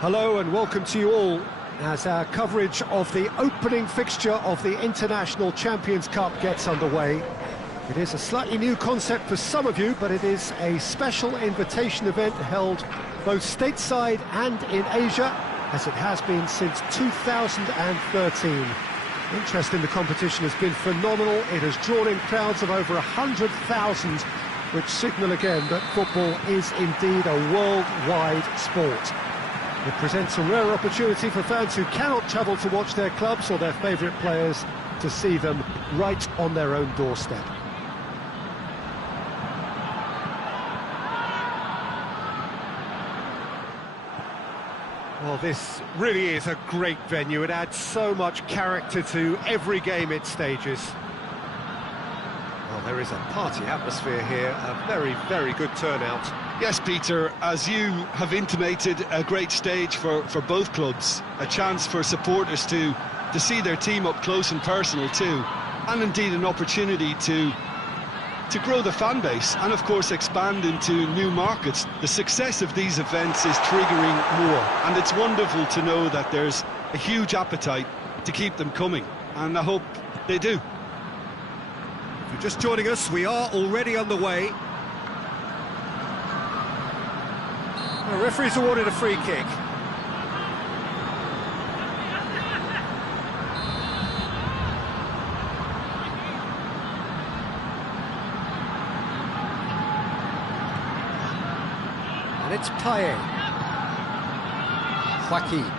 Hello and welcome to you all as our coverage of the opening fixture of the International Champions Cup gets underway. It is a slightly new concept for some of you, but it is a special invitation event held both stateside and in Asia, as it has been since 2013. Interest in the competition has been phenomenal. It has drawn in crowds of over 100,000, which signal again that football is indeed a worldwide sport. It presents a rare opportunity for fans who cannot travel to watch their clubs or their favourite players to see them right on their own doorstep. Well, this really is a great venue. It adds so much character to every game it stages. Well, there is a party atmosphere here, a very, very good turnout. Yes, Peter, as you have intimated, a great stage for both clubs. A chance for supporters to see their team up close and personal too. And indeed an opportunity to grow the fan base and, of course, expand into new markets. The success of these events is triggering more. And it's wonderful to know that there's a huge appetite to keep them coming. And I hope they do. If you're just joining us, we are already underway. The referee's awarded a free kick. And it's Paye. Joaquin.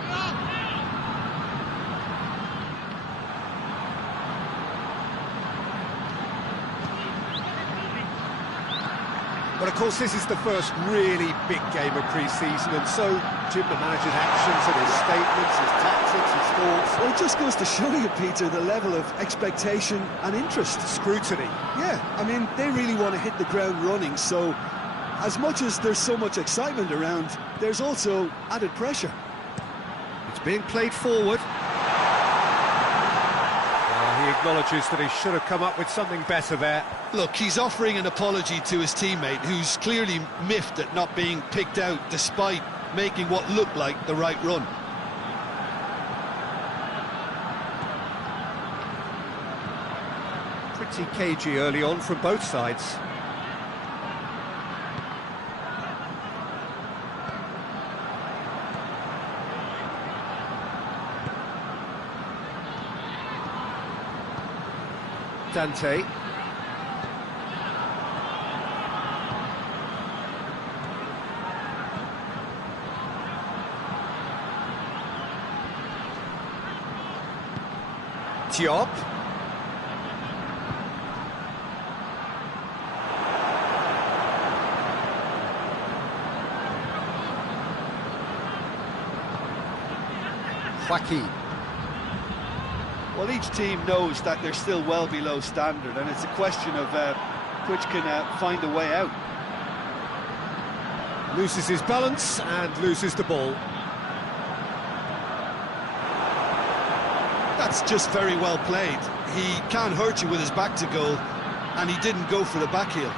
Well, of course, this is the first really big game of pre-season, and so, Jim, the manager's actions and his statements, his tactics, his thoughts... Well, it just goes to show you, Peter, the level of expectation and interest. Scrutiny. Yeah, I mean, they really want to hit the ground running, so as much as there's so much excitement around, there's also added pressure. It's being played forward. He acknowledges that he should have come up with something better there. Look, he's offering an apology to his teammate, who's clearly miffed at not being picked out despite making what looked like the right run. Pretty cagey early on from both sides. Dante. Diop. Joaquin. Well, each team knows that they're still well below standard, and it's a question of which can find a way out. Loses his balance and loses the ball. That's just very well played. He can't hurt you with his back to goal, and he didn't go for the back heel.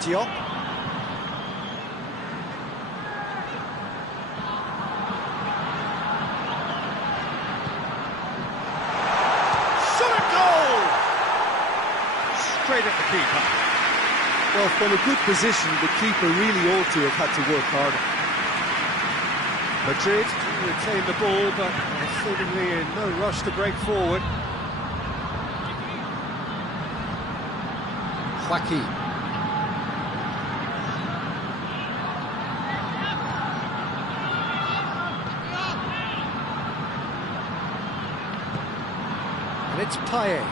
Diop. Shot at goal! Straight at the keeper. Well, from a good position, the keeper really ought to have had to work harder. Madrid retain the ball, but seemingly in no rush to break forward. Joaquin. It's Paye.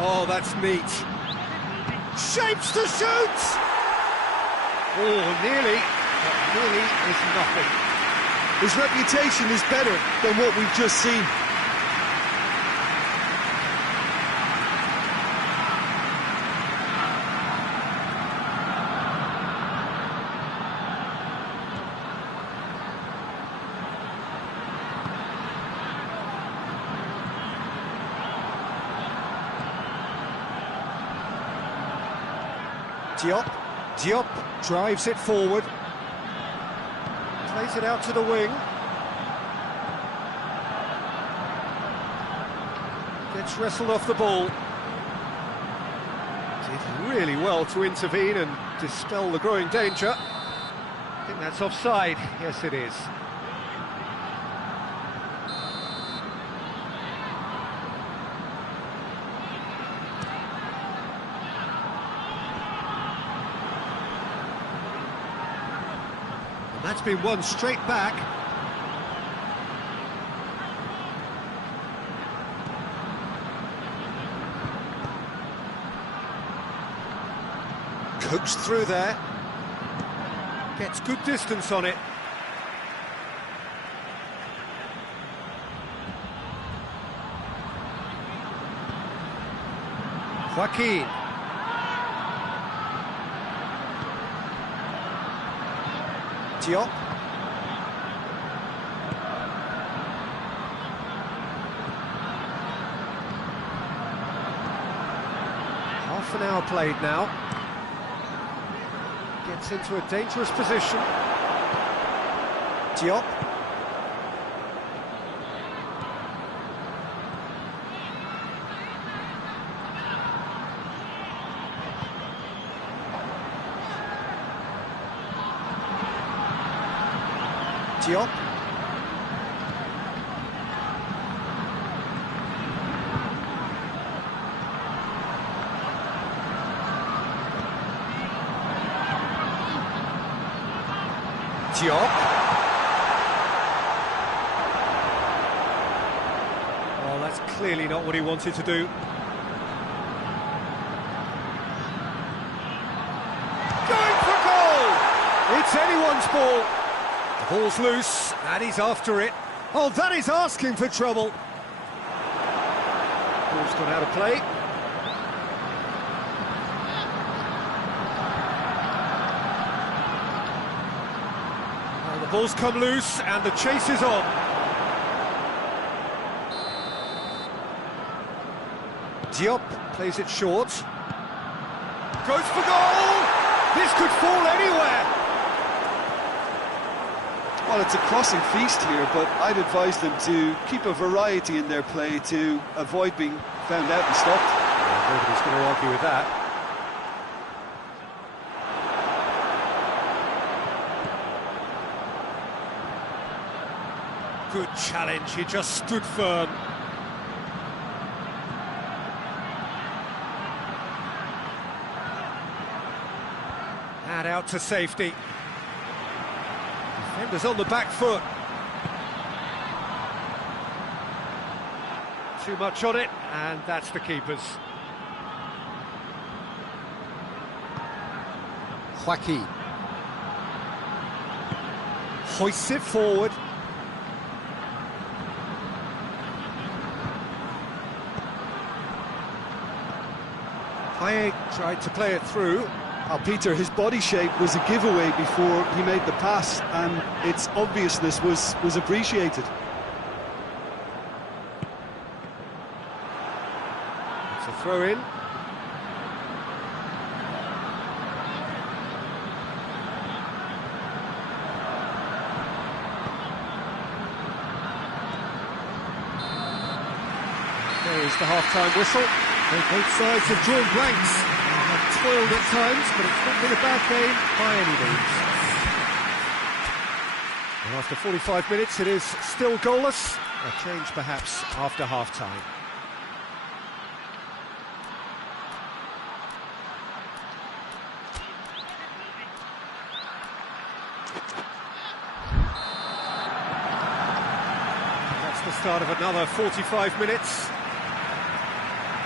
Oh, that's neat. Shapes to shoot! Oh, nearly, but nearly is nothing. His reputation is better than what we've just seen. Diop. Diop drives it forward. Plays it out to the wing. Gets wrestled off the ball. Did really well to intervene and dispel the growing danger. I think that's offside. Yes, it is. And that's been won straight back. Coaxed through there. Gets good distance on it. Joaquin. Diop. Half an hour played now. Gets into a dangerous position. Diop. Diop. Diop. Oh, that's clearly not what he wanted to do. Going for goal! It's anyone's ball. The ball's loose, and he's after it. Oh, that is asking for trouble. Ball's gone out of play. Ball's come loose and the chase is on. Diop plays it short. Goes for goal! This could fall anywhere! Well, it's a crossing feast here, but I'd advise them to keep a variety in their play to avoid being found out and stopped. Yeah, nobody's going to argue with that. Good challenge, he just stood firm. And out to safety. Defenders on the back foot. Too much on it, and that's the keeper's. Joaquin. Hoists it forward. Paye tried to play it through. Peter, his body shape was a giveaway before he made the pass, and its obviousness was appreciated. It's a throw in. There is the half-time whistle. Both sides have drawn blanks and have toiled at times, but it's not been a bad game by any means. And after 45 minutes, it is still goalless. A change perhaps after half-time. That's the start of another 45 minutes.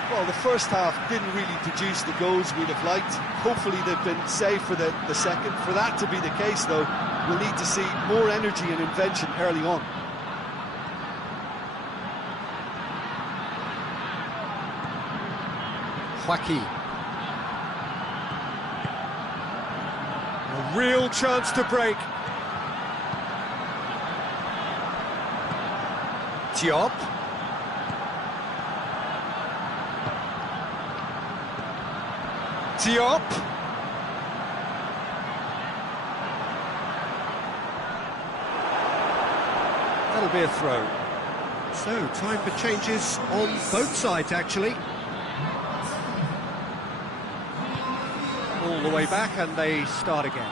Well, the first half didn't really produce the goals we'd have liked. Hopefully they've been saved for the second. For that to be the case, though, we'll need to see more energy and invention early on. Joaquin. A real chance to break. Diop. Diop. That'll be a throw. So, time for changes on both sides, actually. All the way back, and they start again.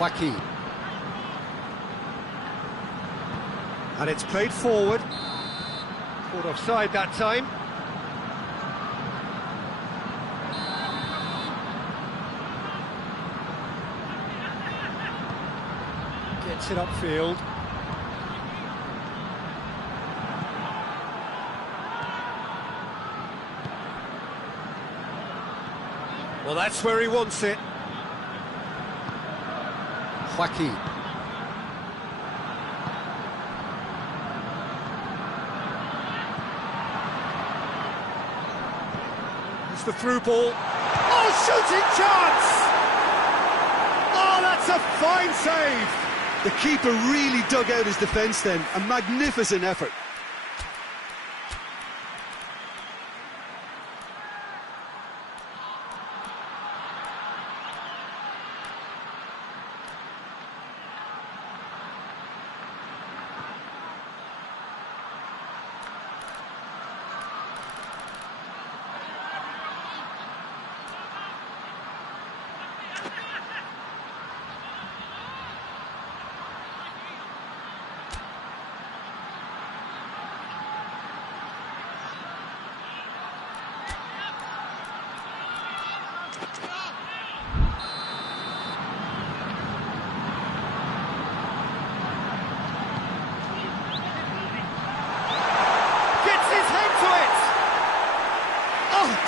Joaquin. And it's played forward. Caught offside that time. Gets it upfield. Well, that's where he wants it. Joaquin. It's the through ball. Oh, shooting chance! Oh, that's a fine save! The keeper really dug out his defence then. A magnificent effort.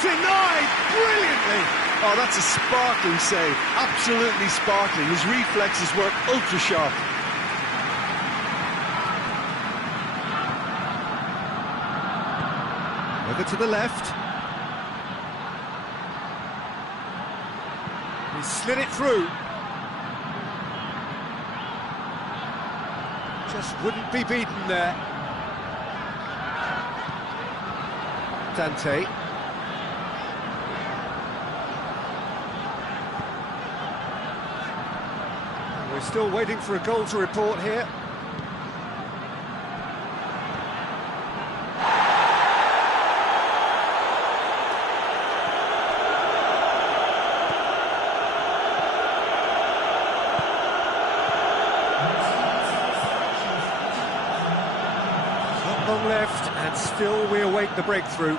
Denied brilliantly. Oh, that's a sparkling save. Absolutely sparkling. His reflexes were ultra sharp. Over to the left. He slid it through. Just wouldn't be beaten there. Dante. We're still waiting for a goal to report here. Not long left, and still we await the breakthrough.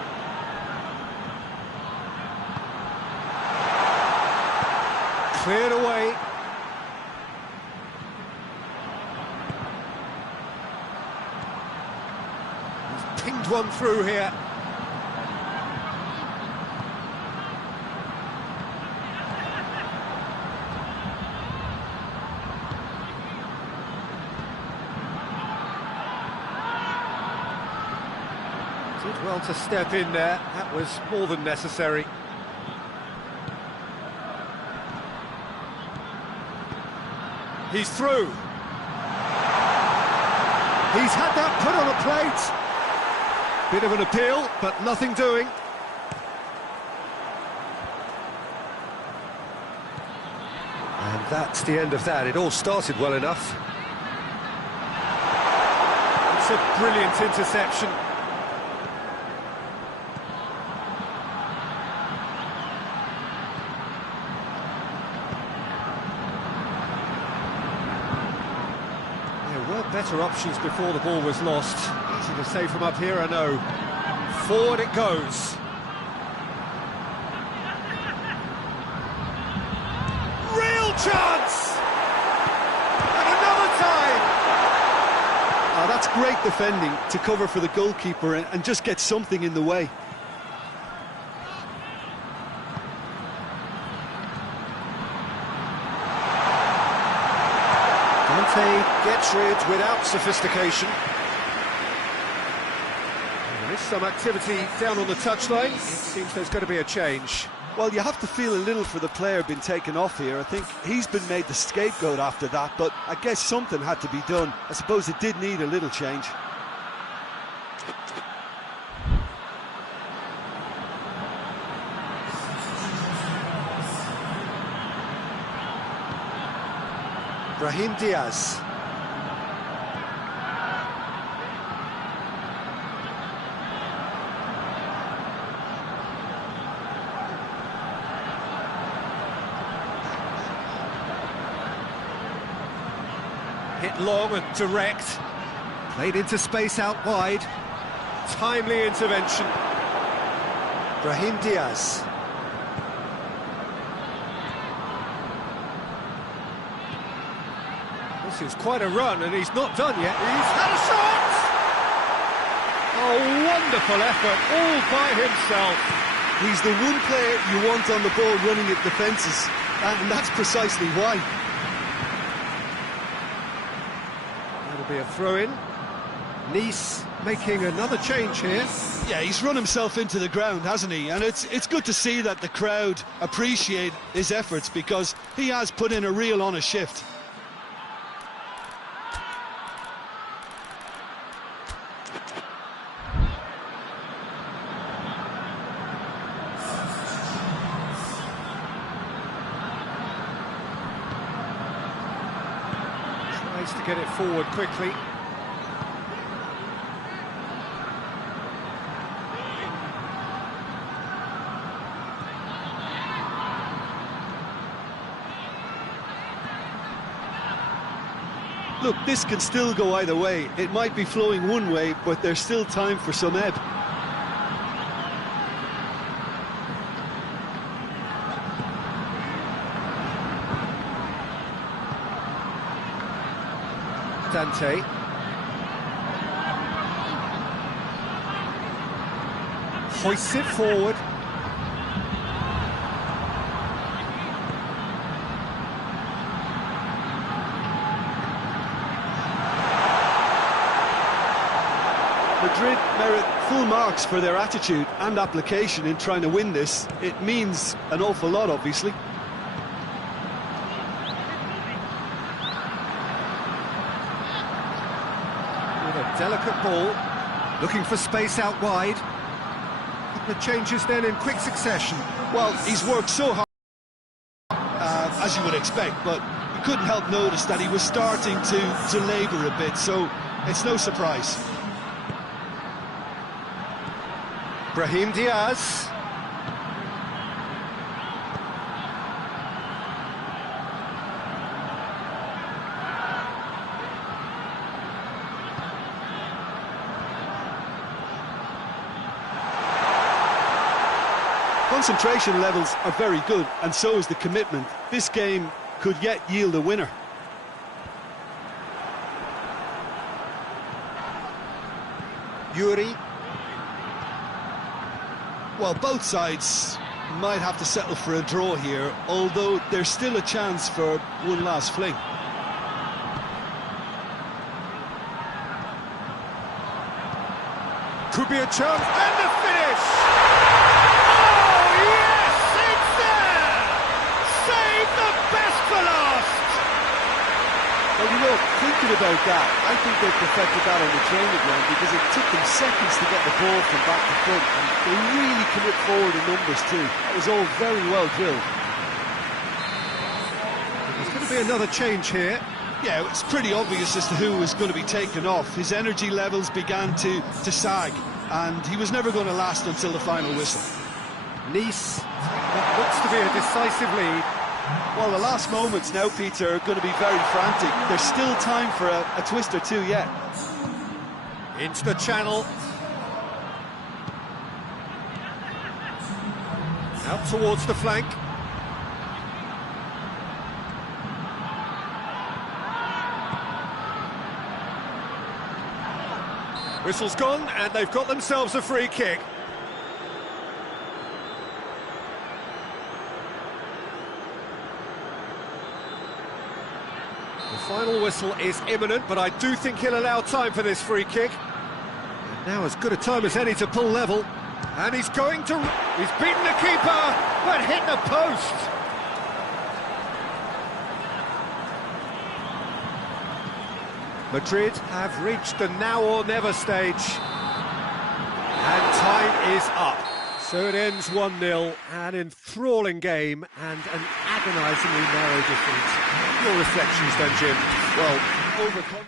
Cleared away. Pinged one through here. Did well to step in there. That was more than necessary. He's through. He's had that put on a plate. Bit of an appeal, but nothing doing. And that's the end of that. It all started well enough. It's a brilliant interception. There were better options before the ball was lost. Easy to say from up here, I know. Forward it goes. Real chance! And another time! Oh, that's great defending to cover for the goalkeeper and just get something in the way. Dante gets rid without sophistication. There is some activity down on the touchline. It seems there's going to be a change. Well, you have to feel a little for the player being taken off here. I think he's been made the scapegoat after that, but I guess something had to be done. I suppose it did need a little change. Brahim Diaz. Hit long and direct. Played into space out wide. Timely intervention. Brahim Diaz. This is quite a run, and he's not done yet. He's had a shot! Oh, wonderful effort, all by himself. He's the one player you want on the ball running at defences, and that's precisely why. That'll be a throw-in. Nice making another change here. Yeah, he's run himself into the ground, hasn't he? And it's good to see that the crowd appreciate his efforts, because he has put in a real honest shift. Tries to get it forward quickly. Look, this can still go either way. It might be flowing one way, but there's still time for some ebb. Dante. Hoists it forward. Madrid merit full marks for their attitude and application in trying to win this. It means an awful lot, obviously. With a delicate ball, looking for space out wide. The changes then in quick succession. Well, he's worked so hard, as you would expect, but you couldn't help notice that he was starting to labour a bit, so it's no surprise. Brahim Diaz. Concentration levels are very good, and so is the commitment. This game could yet yield a winner. Yuri. Well, both sides might have to settle for a draw here, although there's still a chance for one last fling. Could be a chance, and the finish! Oh, yes, it's there! Save the best for last! Well, you know, thinking about that, I think they perfected that on the training ground, because it took them seconds to get the ball from back to front, and they really commit forward in numbers too. That was all very well drilled. There's going to be another change here. Yeah, it's pretty obvious as to who was going to be taken off. His energy levels began to sag, and he was never going to last until the final whistle. Nice, that looks to be a decisive lead. Well, the last moments now, Peter, are going to be very frantic. There's still time for a twist or two yet. Into the channel. Out towards the flank. Whistle's gone, and they've got themselves a free kick. The final whistle is imminent, but I do think he'll allow time for this free kick. And now as good a time as any to pull level. And he's going to... He's beaten the keeper, but hit the post. Madrid have reached the now or never stage. And time is up. So it ends 1-0, an enthralling game and an agonisingly narrow defeat. Your reflections then, Jim? Well, over...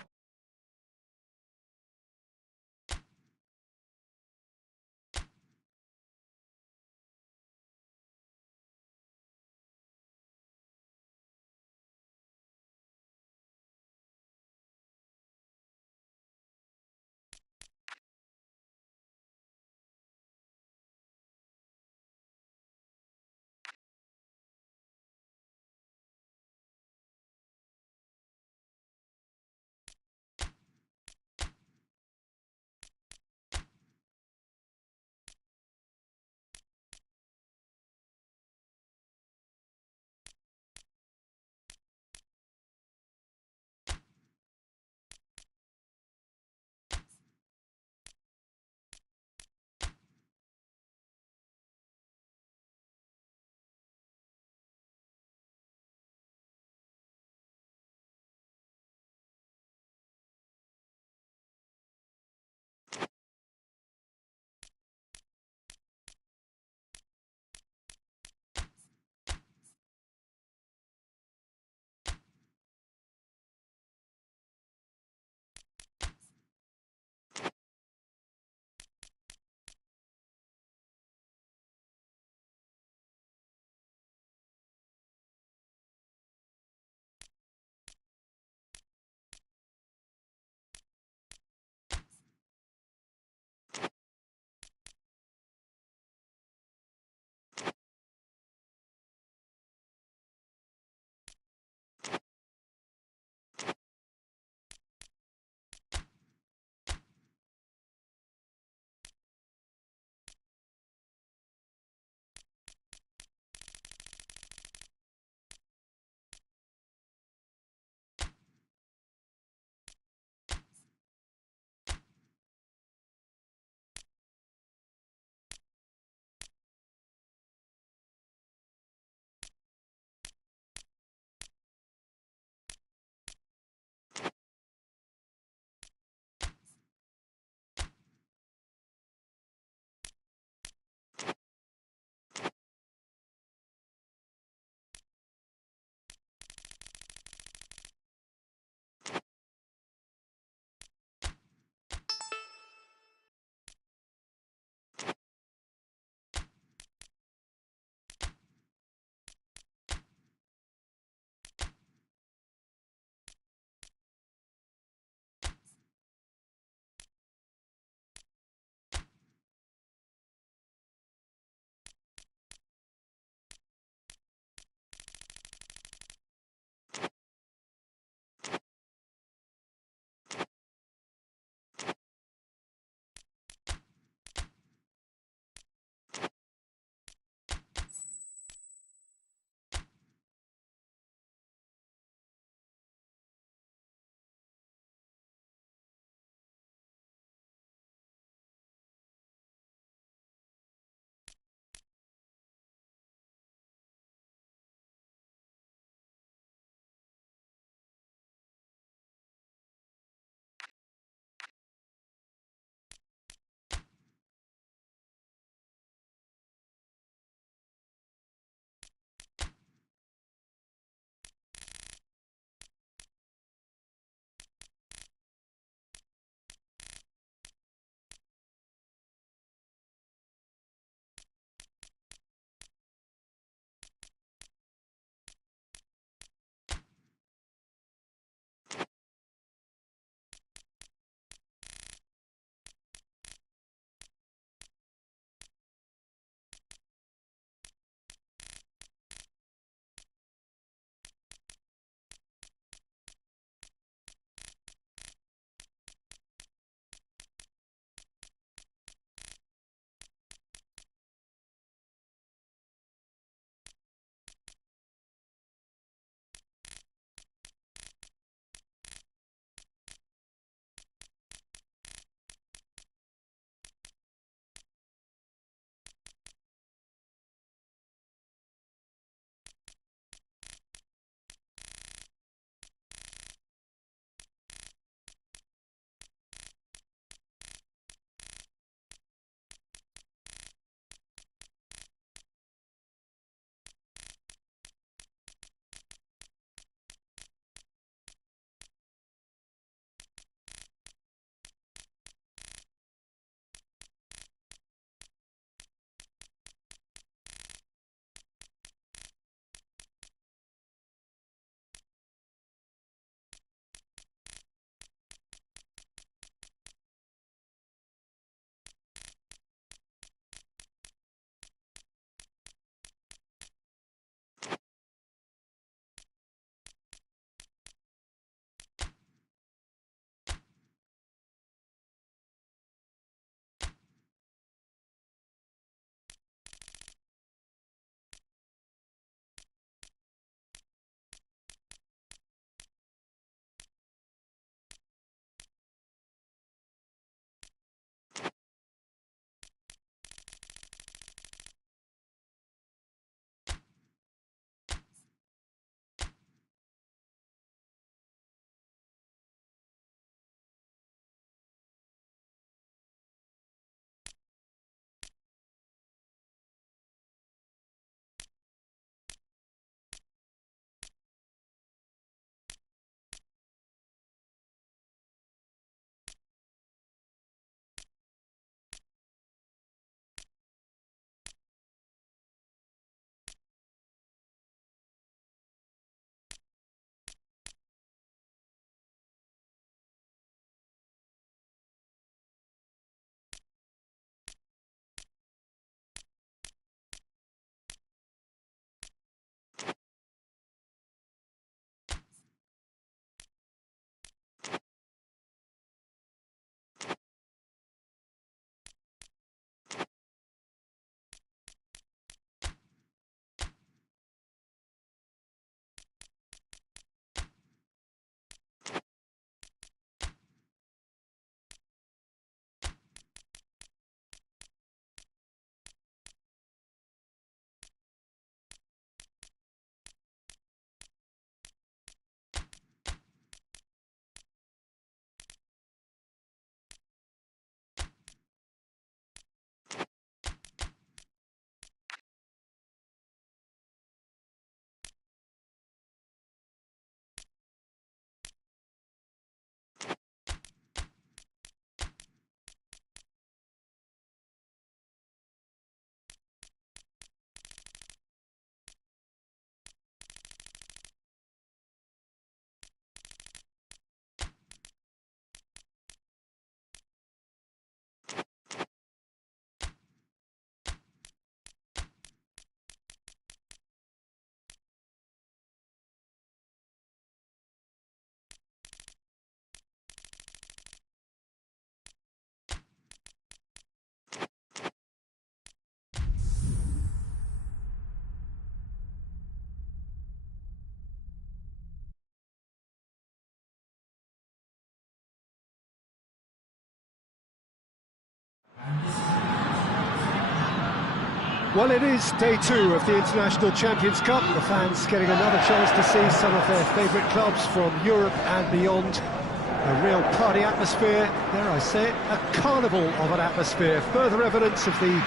Well, it is day 2 of the International Champions Cup. The fans getting another chance to see some of their favourite clubs from Europe and beyond. A real party atmosphere, dare I say it, a carnival of an atmosphere. Further evidence of the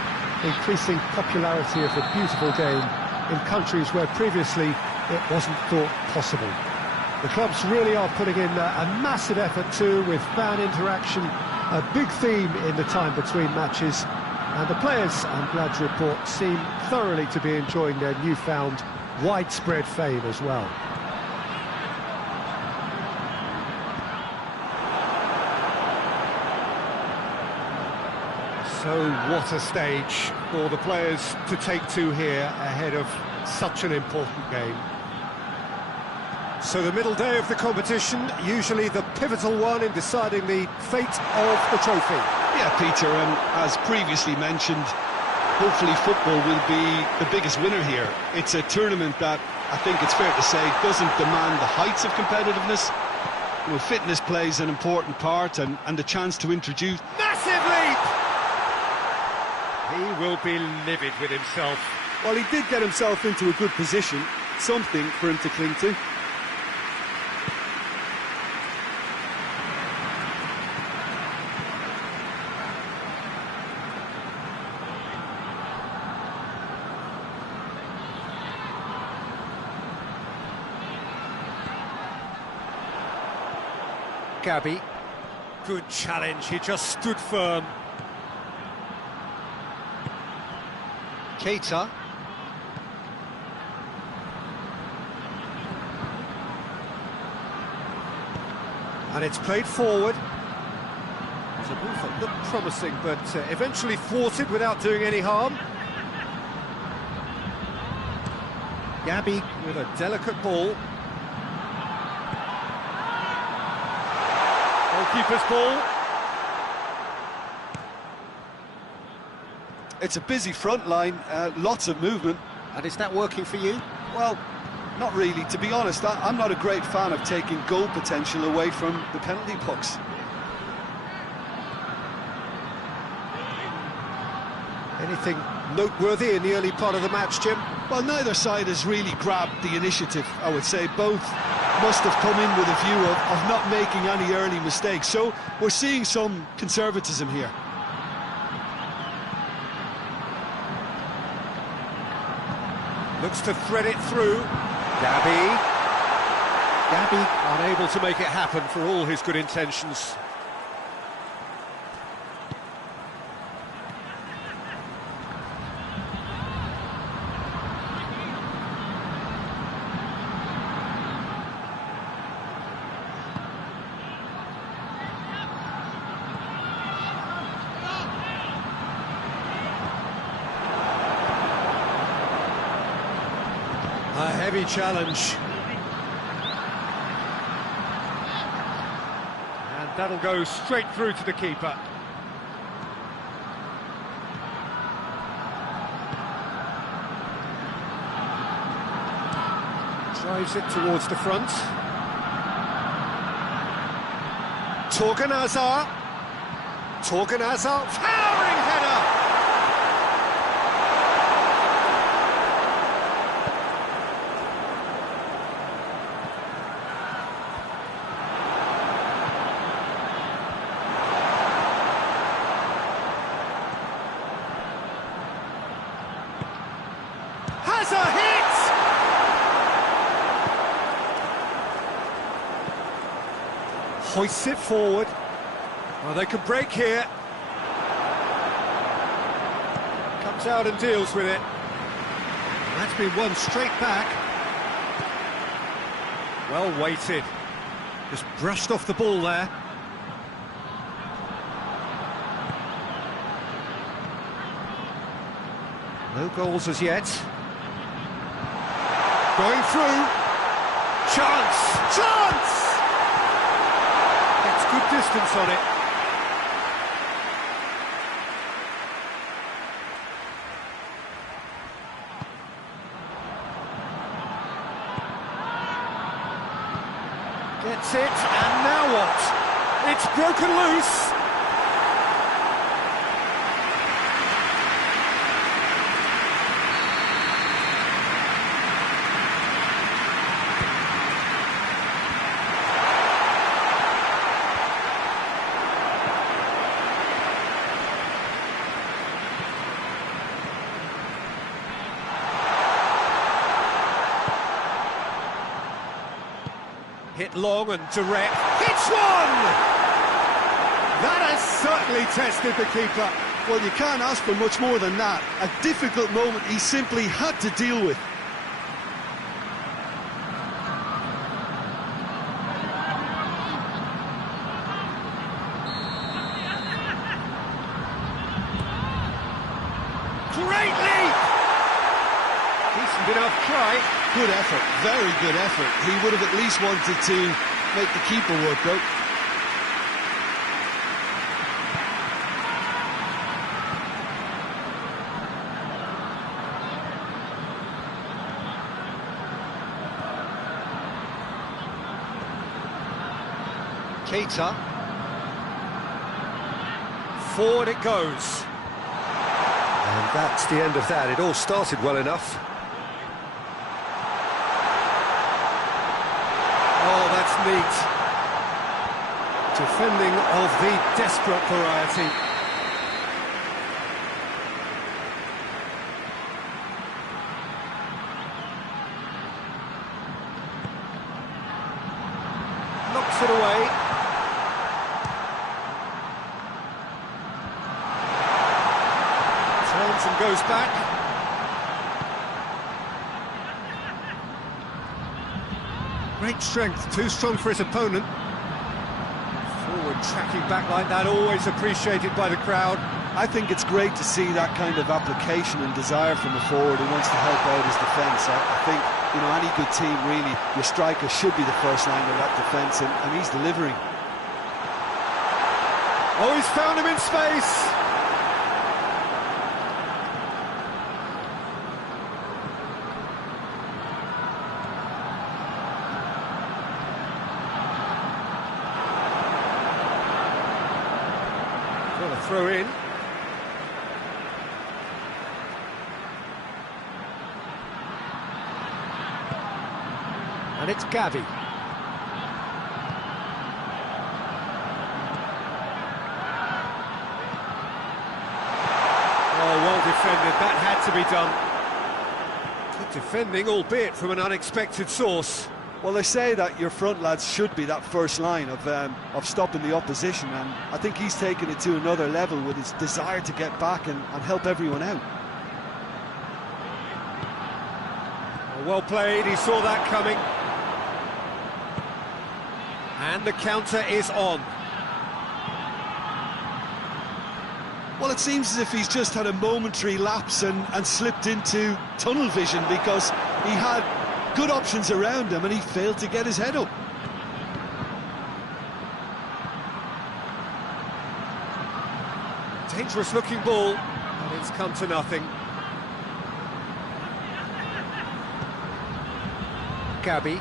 increasing popularity of the beautiful game in countries where previously it wasn't thought possible. The clubs really are putting in a massive effort too, with fan interaction, a big theme in the time between matches. And the players, I'm glad to report, seem thoroughly to be enjoying their newfound widespread fame as well. So what a stage for the players to take to here ahead of such an important game. So the middle day of the competition, usually the pivotal one in deciding the fate of the trophy. Yeah, Peter, as previously mentioned, hopefully football will be the biggest winner here. It's a tournament that, I think it's fair to say, doesn't demand the heights of competitiveness. You know, fitness plays an important part, and the chance to introduce... Massive leap! He will be livid with himself. Well, he did get himself into a good position, something for him to cling to. Gabby, good challenge, he just stood firm. Keita. And it's played forward. It's a move that looked promising, but eventually thwarted without doing any harm. Gabby with a delicate ball. Goalkeeper's ball. It's a busy front line, lots of movement. And is that working for you? Well, not really. To be honest, I'm not a great fan of taking goal potential away from the penalty box. Anything noteworthy in the early part of the match, Jim? Well, neither side has really grabbed the initiative, I would say. Both must have come in with a view of not making any early mistakes. So we're seeing some conservatism here. Looks to thread it through. Gabby unable to make it happen for all his good intentions. A heavy challenge. And that'll go straight through to the keeper. Drives it towards the front. Torgan Hazard, towering header! Has a hit! Hoists it forward. Well, they can break here. Comes out and deals with it. That's been won straight back. Well weighted. Just brushed off the ball there. No goals as yet. Going through. Chance! Gets good distance on it. Gets it, and now what? It's broken loose. Hit long and direct. Hits one! That has certainly tested the keeper. Well, you can't ask for much more than that. A difficult moment he simply had to deal with. Great leap! Decent enough try. Good effort, very good effort. He would have at least wanted to make the keeper work, though. Keita. Forward it goes. And that's the end of that. It all started well enough. Oh, that's neat. Defending of the desperate variety. Knocks it away. Turns and goes back. Great strength, too strong for his opponent. Forward tracking back like that, always appreciated by the crowd. I think it's great to see that kind of application and desire from a forward who wants to help out his defence. I think, you know, any good team, really, your striker should be the first line of that defence, and he's delivering. Oh, he's found him in space! Got a throw in. And it's Gavi. Oh, well defended, that had to be done. Good defending, albeit from an unexpected source. Well, they say that your front lads should be that first line of stopping the opposition, and I think he's taken it to another level with his desire to get back and help everyone out. Well played, he saw that coming. And the counter is on. Well, it seems as if he's just had a momentary lapse and slipped into tunnel vision, because he had good options around him and he failed to get his head up. Dangerous looking ball, and it's come to nothing. Gabi.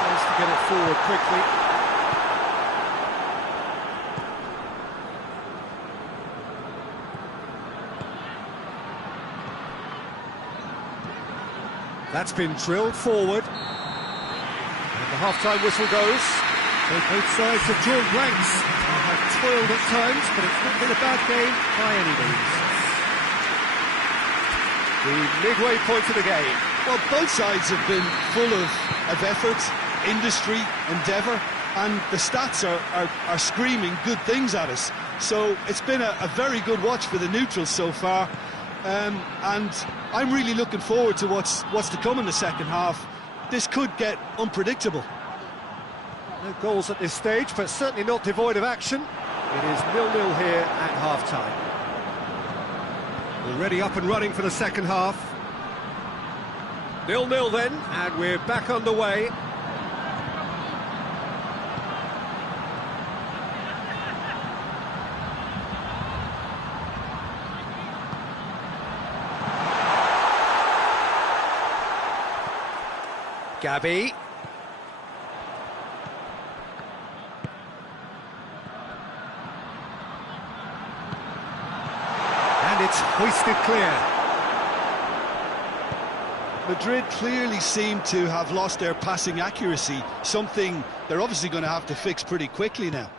Tries to get it forward quickly. That's been drilled forward. And the half-time whistle goes. So both sides have drawn blanks. They have toiled at times, but it's not been a bad game by any means. The midway point of the game. Well, both sides have been full of effort, industry, endeavour, and the stats are screaming good things at us. So it's been a very good watch for the neutrals so far. And I'm really looking forward to what's to come in the second half. This could get unpredictable. No goals at this stage, but certainly not devoid of action. It is 0-0 here at half-time. Already up and running for the second half. 0-0 then, and we're back underway. Gabi. And it's hoisted clear. Madrid clearly seem to have lost their passing accuracy, something they're obviously going to have to fix pretty quickly now.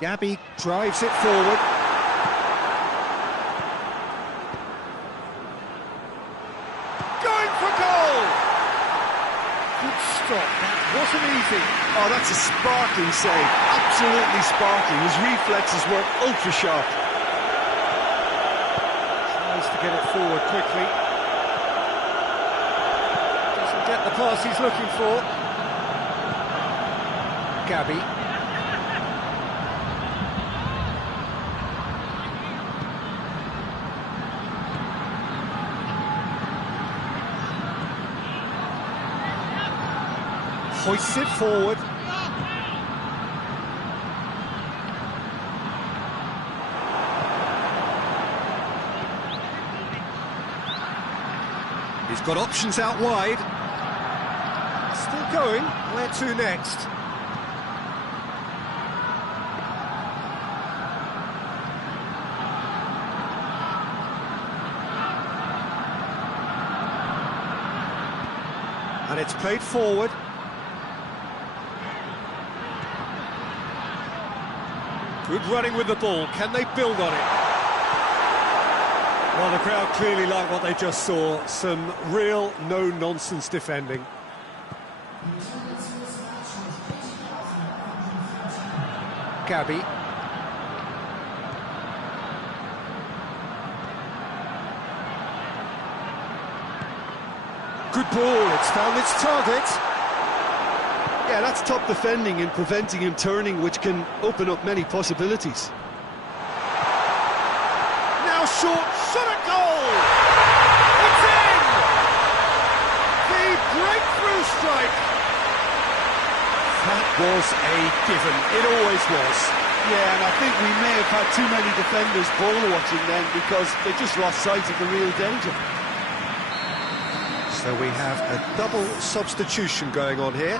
Gabi drives it forward. Good stop, that wasn't easy. Oh, that's a sparkling save, absolutely sparkling. His reflexes were ultra-sharp. Tries to get it forward quickly. Doesn't get the pass he's looking for. Gabby. Hoists it forward. He's got options out wide. Still going. Where to next? And it's played forward. Good running with the ball. Can they build on it? Well, the crowd clearly like what they just saw. Some real no-nonsense defending. Gabby. Good ball. It's found its target. Yeah, that's top defending and preventing him turning, which can open up many possibilities. Now short, shot at goal! It's in! The breakthrough strike! That was a given, it always was. Yeah, and I think we may have had too many defenders ball watching then because they just lost sight of the real danger. So we have a double substitution going on here.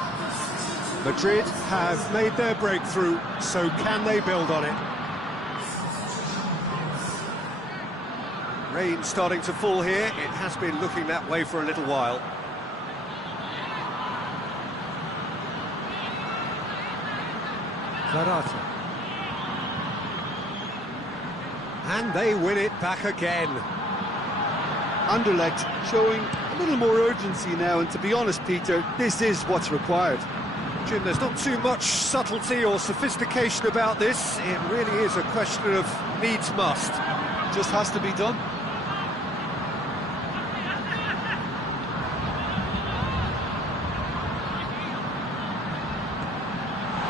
Madrid have made their breakthrough, so can they build on it? Rain starting to fall here. It has been looking that way for a little while. Zarate. And they win it back again. Anderlecht showing a little more urgency now, and to be honest, Peter, this is what's required. Jim, there's not too much subtlety or sophistication about this. It really is a question of needs must. Just has to be done.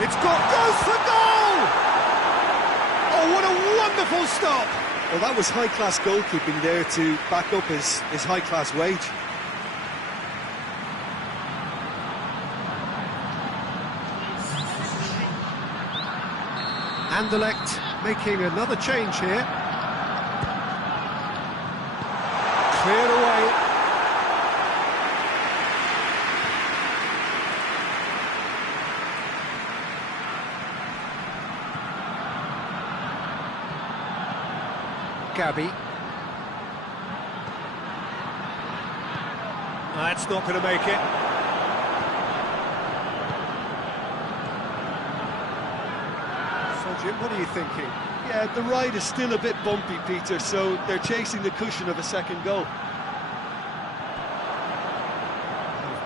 It's goes for goal! Oh, what a wonderful stop! Well, that was high-class goalkeeping there to back up his high-class wage. Anderlecht making another change here. Cleared away. Gabby. That's not going to make it. Jim, what are you thinking? Yeah, the ride is still a bit bumpy, Peter, so they're chasing the cushion of a second goal.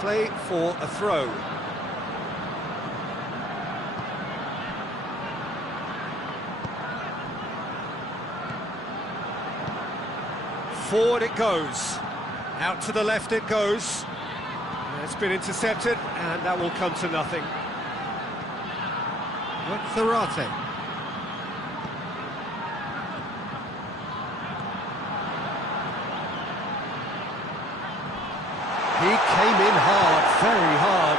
Play for a throw. Forward it goes. Out to the left it goes. It's been intercepted, and that will come to nothing. Zarate. He came in hard, very hard.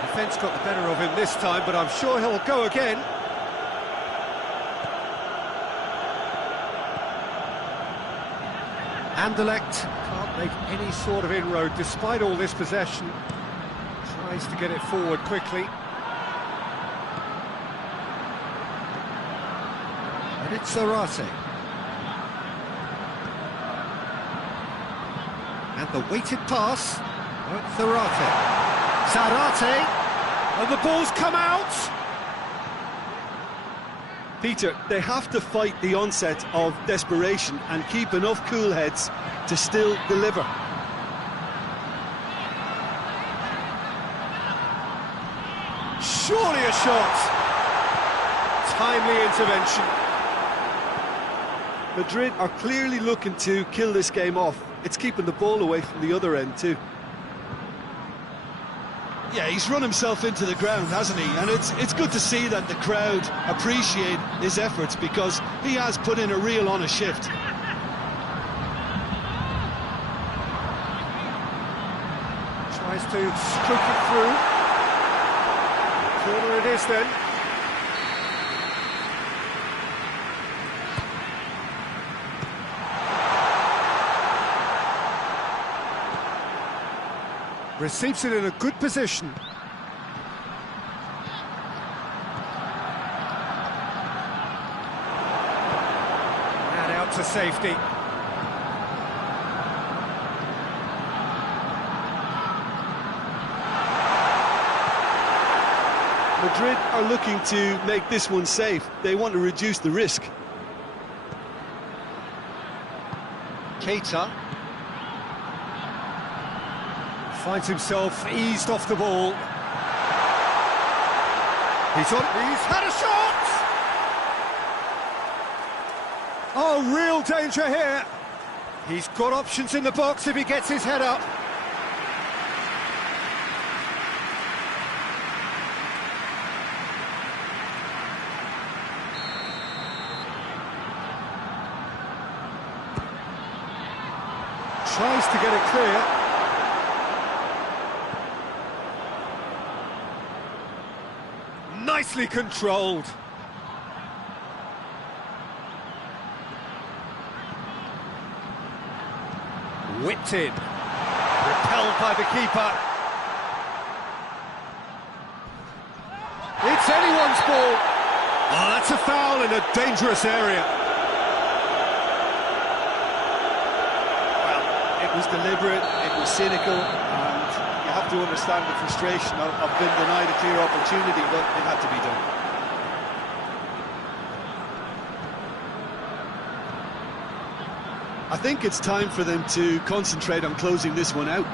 The defence got the better of him this time, but I'm sure he'll go again. Anderlecht can't make any sort of inroad despite all this possession. Tries to get it forward quickly. And it's Zarate. And the weighted pass. Zarate. Zarate. And the ball's come out. Peter, they have to fight the onset of desperation and keep enough cool heads to still deliver. surely a shot. Timely intervention. Madrid are clearly looking to kill this game off. It's keeping the ball away from the other end too. Yeah, he's run himself into the ground, hasn't he? And it's good to see that the crowd appreciate his efforts, because he has put in a real honest shift. Tries to scoop it through. Corner it is then. Receives it in a good position. And out to safety. Madrid are looking to make this one safe. They want to reduce the risk. Keita finds himself eased off the ball. He's had a shot! Oh, real danger here. He's got options in the box if he gets his head up. Tries to get it clear. Nicely controlled. Whipped in. Repelled by the keeper. It's anyone's ball. Oh, that's a foul in a dangerous area. It was deliberate, it was cynical, and you have to understand the frustration of being denied a clear opportunity, but it had to be done. I think it's time for them to concentrate on closing this one out.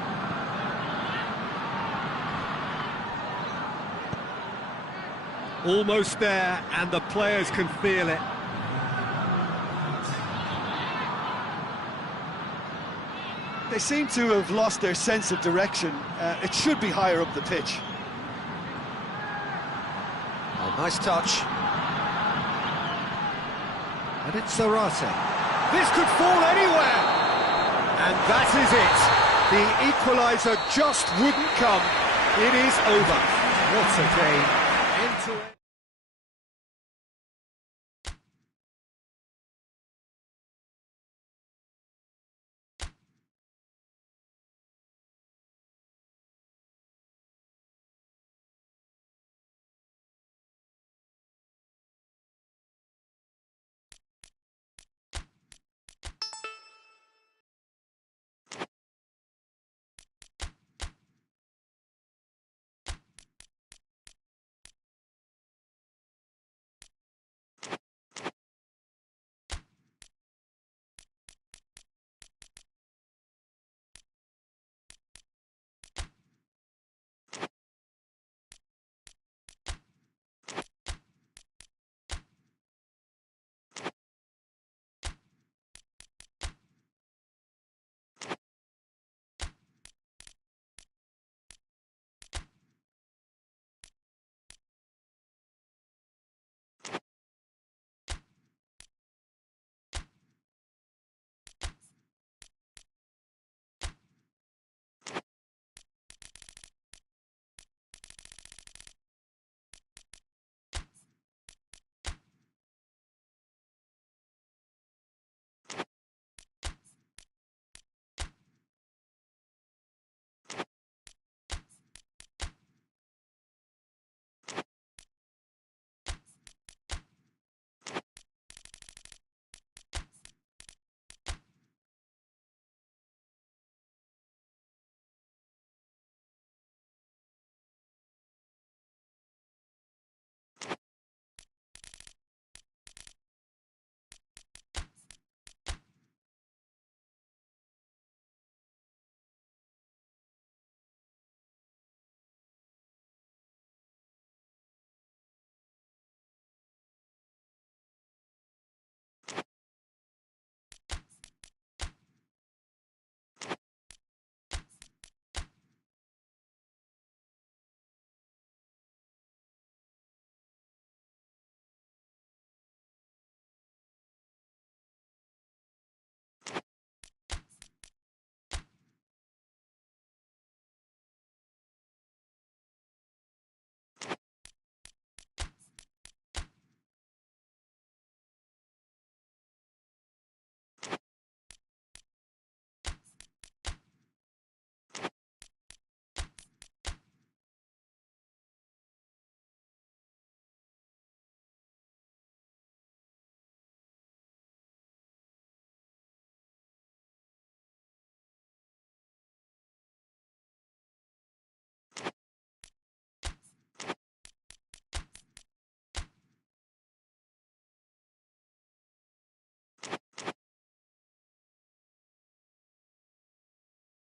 Almost there, and the players can feel it. They seem to have lost their sense of direction. It should be higher up the pitch. Oh, nice touch. And it's Zarate. This could fall anywhere! And that is it. The equaliser just wouldn't come. It is over. What a game. End to end.